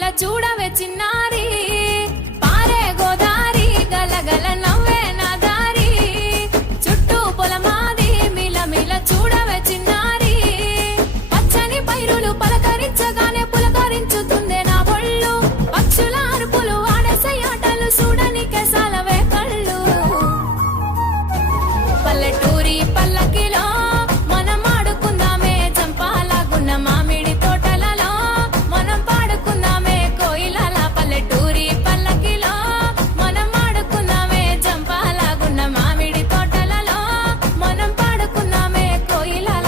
మిల చూడవే చిన్నారి పారే గోదారి గలగల నవ్వే నా దారి చుట్టూ పొలమాది మిల మిల చూడవే చిన్నారి పచ్చని పైరులు పలకరించగానే పులకరించుతుందే నా ఒళ్ళు పక్షుల అరుపులు ఆడేసే ఆటలు చూడని కేసాలవే కళ్ళు పల్లెటూరి పల్లకిలో మనం ఆడుకుందామే చంపాలగున్న మామిడి తోటలలో మనం పాడుకుందామే కోయిలల పల్లెటూరి పల్లకిలో మనం ఆడుకుందామే చంపాలగున్న మామిడి తోటలలో మనం పాడుకుందామే కోయిలల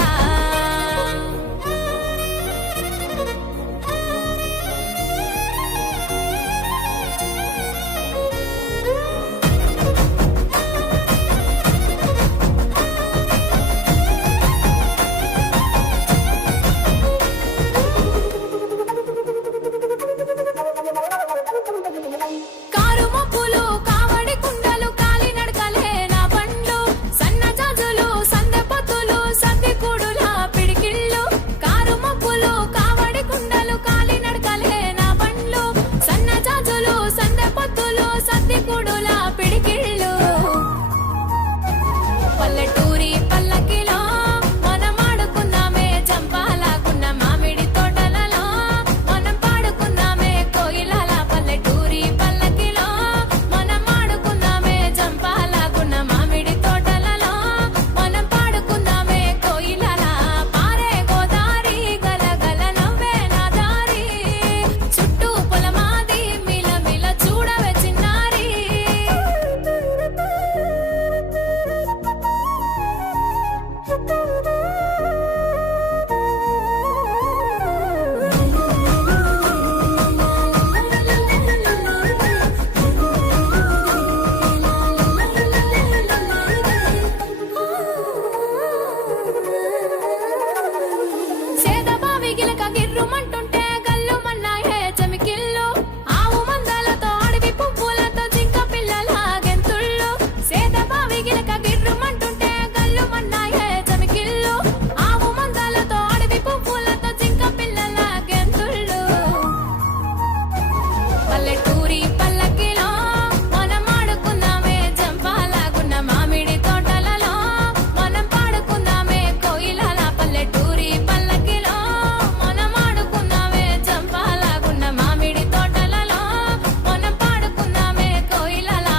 కారు మబ్బులు కావడి కుండలు కాలి నడకలే నా బండ్లు సన్న జాజులు సందె పొత్తులు సద్ది కూడుల పిడికిళ్ళు కారు మబ్బులు కావడి కుండలు కాలి నడకలే నా బండ్లు సన్న జాజులు సందె పొత్తులు సద్ది కూడుల పిడికిళ్ళు పల్లెటూరి పల్లకిలో మనం ఆడుకుందామే చంపాలగున్న మామిడి తోటలలో మనం పాడుకుందామే కోయిలల పల్లెటూరి పల్లకిలో మనం ఆడుకుందామే చంపాలగున్న మామిడి తోటలలో మనం పాడుకుందామే కోయిలల పారే గోదారి గలగల నవ్వే నా దారి చుట్టూ పొలమాది మిల మిల చూడవే చిన్నారి సేదబావి గిలక గిర్రుమంటుంటే గల్లుమన్నాయే చెమికిళ్ళు ఆవు మందలతో అడవి పువ్వులతో జింక పిల్లల గెంతుళ్ళు సేదబావి గిలక గిర్రుమంటుంటే గల్లుమన్నాయే చెమికిళ్ళు ఆవు మందలతో అడవి పువ్వులతో జింక పిల్లల గెంతుళ్ళు పల్లెటూరి పల్లకిలో మనం ఆడుకుందామే చంపాలగున్న మామిడి తోటలలో మనం పాడుకుందామే కోయిలల పల్లెటూరి పల్లకిలో మనం ఆడుకుందామే చంపాలగున్న మామిడి తోటలలో మనం పాడుకుందామే కోయిలల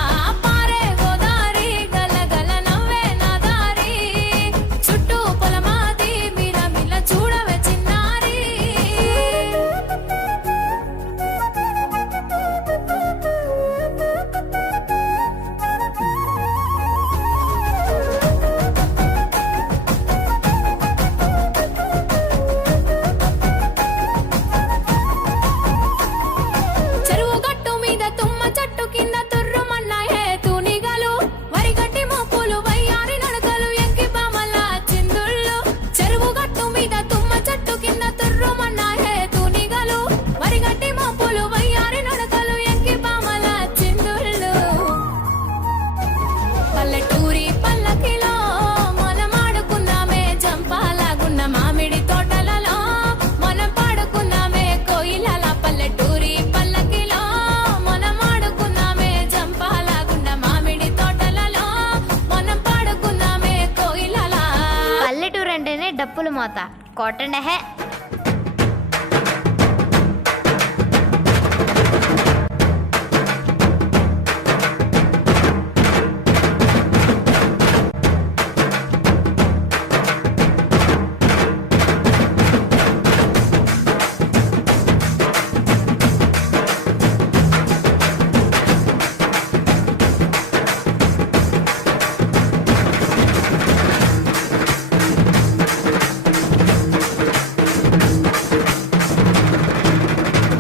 పారే గోదారి గలగల నవ్వే నా దారి చుట్టూ పొలమాది మిల మిల చూడవే చిన్నారి చెరువు గట్టు మీద తుమ్మ చెట్టు కింద తుర్రుమన్నాయే తూనిగలు వరిగట్టి మోపులు వయ్యారి నడకలు ఎంకి బామల చిందుళ్ళు చెరువు గట్టు మీద తుమ్మ చెట్టు కింద తుర్రుమన్నాయే తూనిగలు వరిగట్టి మోపులు వయ్యారి నడకలు ఎంకి బామల చిందుళ్ళు పల్లెటూరి పల్లకిలో మనం ఆడుకుందామే చంపాలగున్న మామిడి తోటలలో మనం పాడుకుందామే కోయిలల పల్లెటూరి పల్లకిలో మనం ఆడుకుందామే చంపాలగున్న మామిడి తోటలలో మనం పాడుకుందామే కోయిలల పల్లెటూరు అంటేనే డప్పుల మోత కొట్టండహే.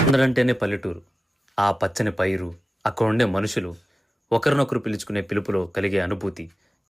అందరంటేనే పల్లెటూరు, ఆ పచ్చని పైరు, అక్కడ ఉండే మనుషులు, ఒకరినొకరు పిలుచుకునే పిలుపులో కలిగే అనుభూతి